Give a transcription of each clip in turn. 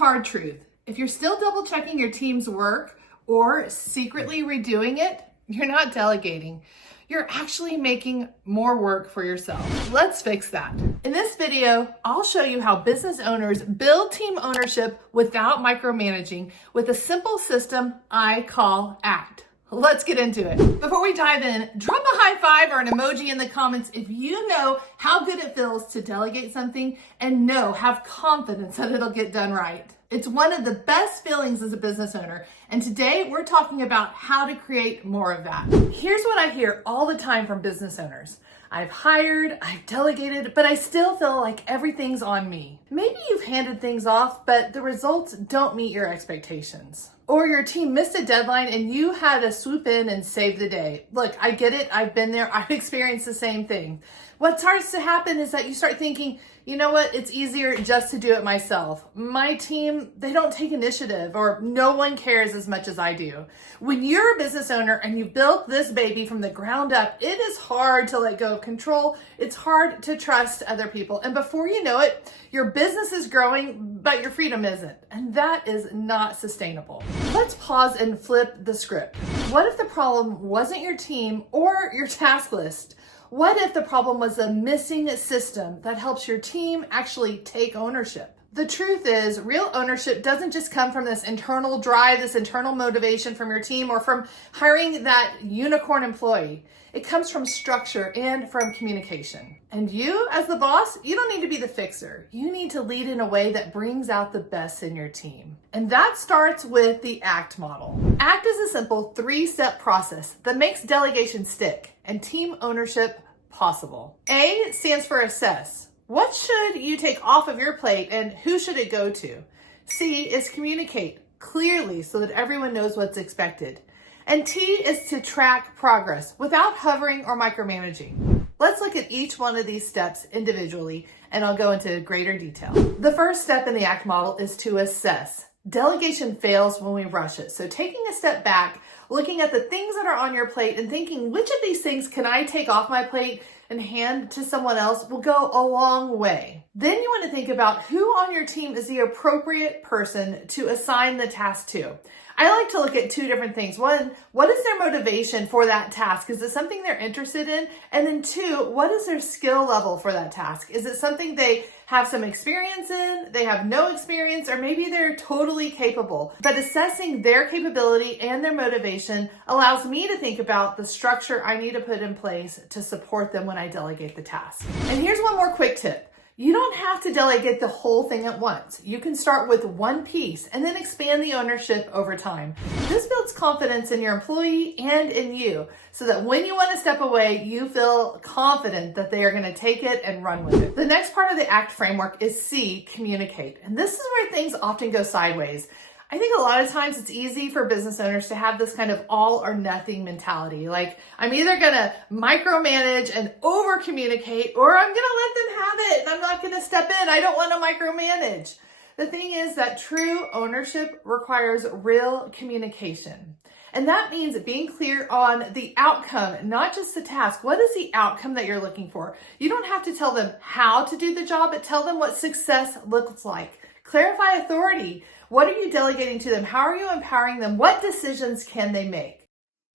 hard truth. If you're still double checking your team's work or secretly redoing it, you're not delegating. You're actually making more work for yourself. Let's fix that. In this video, I'll show you how business owners build team ownership without micromanaging with a simple system I call ACT. Let's get into it. Before we dive in, drop a high five or an emoji in the comments if you know how good it feels to delegate something and have confidence that it'll get done right. It's one of the best feelings as a business owner, and today we're talking about how to create more of that. Here's what I hear all the time from business owners. I've hired, I've delegated, but I still feel like everything's on me. Maybe you've handed things off, but the results don't meet your expectations. Or your team missed a deadline and you had to swoop in and save the day. Look, I get it. I've been there. I've experienced the same thing. What starts to happen is that you start thinking, you know what? It's easier just to do it myself. My team, they don't take initiative, or no one cares as much as I do. When you're a business owner and you built this baby from the ground up, it is hard to let go of control. It's hard to trust other people. And before you know it, your business is growing, but your freedom isn't. And that is not sustainable. Let's pause and flip the script. What if the problem wasn't your team or your task list? What if the problem was a missing system that helps your team actually take ownership? The truth is, real ownership doesn't just come from this internal drive, this internal motivation from your team, or from hiring that unicorn employee. It comes from structure and from communication. And you, as the boss, you don't need to be the fixer. You need to lead in a way that brings out the best in your team. And that starts with the ACT model. ACT is a simple 3-step process that makes delegation stick and team ownership possible. A stands for assess. What should you take off of your plate and who should it go to? C is communicate clearly so that everyone knows what's expected. And T is to track progress without hovering or micromanaging. Let's look at each one of these steps individually, and I'll go into greater detail. The first step in the ACT model is to assess. Delegation fails when we rush it. So taking a step back, looking at the things that are on your plate and thinking, which of these things can I take off my plate and hand to someone else will go a long way. Then you want to think about who on your team is the appropriate person to assign the task to. I like to look at 2 different things. 1, what is their motivation for that task? Is it something they're interested in? And then 2, what is their skill level for that task? Is it something they have some experience in, they have no experience, or maybe they're totally capable? But assessing their capability and their motivation allows me to think about the structure I need to put in place to support them when I delegate the task. And here's one more quick tip. You don't have to delegate the whole thing at once. You can start with one piece and then expand the ownership over time. This builds confidence in your employee and in you so that when you want to step away, you feel confident that they are going to take it and run with it. The next part of the ACT framework is C, communicate. And this is where things often go sideways. I think a lot of times it's easy for business owners to have this kind of all or nothing mentality. Like, I'm either going to micromanage and over communicate, or I'm going to let them have it. I'm not going to step in. I don't want to micromanage. The thing is that true ownership requires real communication. And that means being clear on the outcome, not just the task. What is the outcome that you're looking for? You don't have to tell them how to do the job, but tell them what success looks like. Clarify authority. What are you delegating to them? How are you empowering them? What decisions can they make?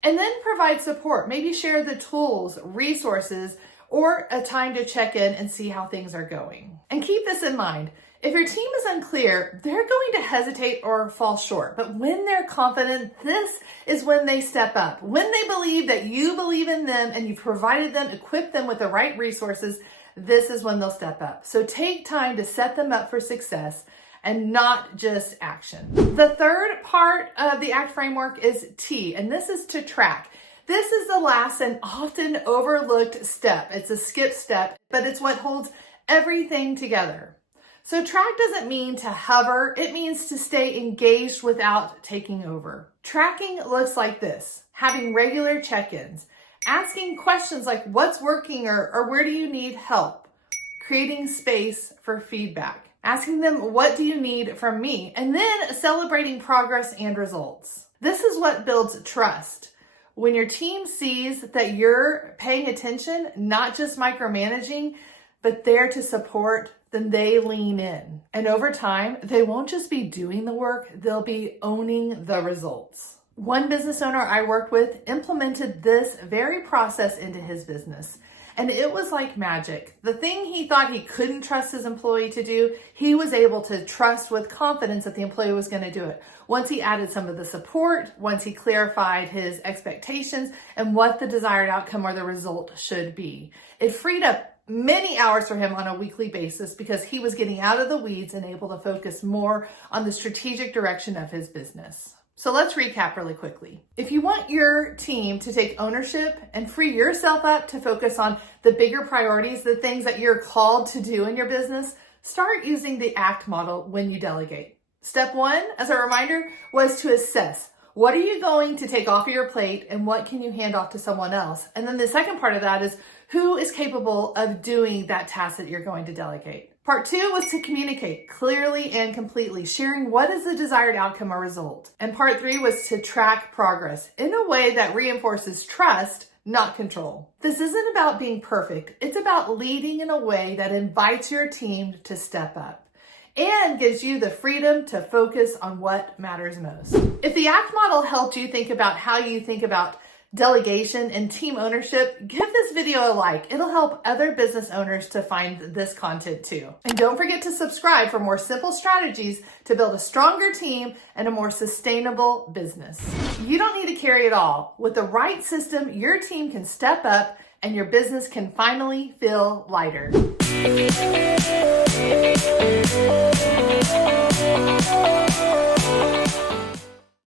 And then provide support. Maybe share the tools, resources, or a time to check in and see how things are going. And keep this in mind. If your team is unclear, they're going to hesitate or fall short. But when they're confident, this is when they step up. When they believe that you believe in them and you've provided them, equipped them with the right resources, this is when they'll step up. So take time to set them up for success and not just action. The third part of the ACT framework is T, and this is to track. This is the last and often overlooked step. It's a skip step, but it's what holds everything together. So track doesn't mean to hover, it means to stay engaged without taking over. Tracking looks like this: having regular check-ins, asking questions like what's working or where do you need help, creating space for feedback, asking them, what do you need from me? And then celebrating progress and results. This is what builds trust. When your team sees that you're paying attention, not just micromanaging, but there to support, then they lean in. And over time, they won't just be doing the work, they'll be owning the results. One business owner I worked with implemented this very process into his business. And it was like magic. The thing he thought he couldn't trust his employee to do, he was able to trust with confidence that the employee was going to do it. Once he added some of the support, once he clarified his expectations and what the desired outcome or the result should be. It freed up many hours for him on a weekly basis because he was getting out of the weeds and able to focus more on the strategic direction of his business. So let's recap really quickly. If you want your team to take ownership and free yourself up to focus on the bigger priorities, the things that you're called to do in your business, start using the ACT model when you delegate. Step 1, as a reminder, was to assess what are you going to take off of your plate and what can you hand off to someone else? And then the second part of that is who is capable of doing that task that you're going to delegate. Part 2 was to communicate clearly and completely, sharing what is the desired outcome or result. And part 3 was to track progress in a way that reinforces trust, not control. This isn't about being perfect. It's about leading in a way that invites your team to step up and gives you the freedom to focus on what matters most. If the ACT model helped you think about how you think about delegation and team ownership, give this video a like. It'll help other business owners to find this content too. And don't forget to subscribe for more simple strategies to build a stronger team and a more sustainable business. You don't need to carry it all. With the right system, your team can step up and your business can finally feel lighter.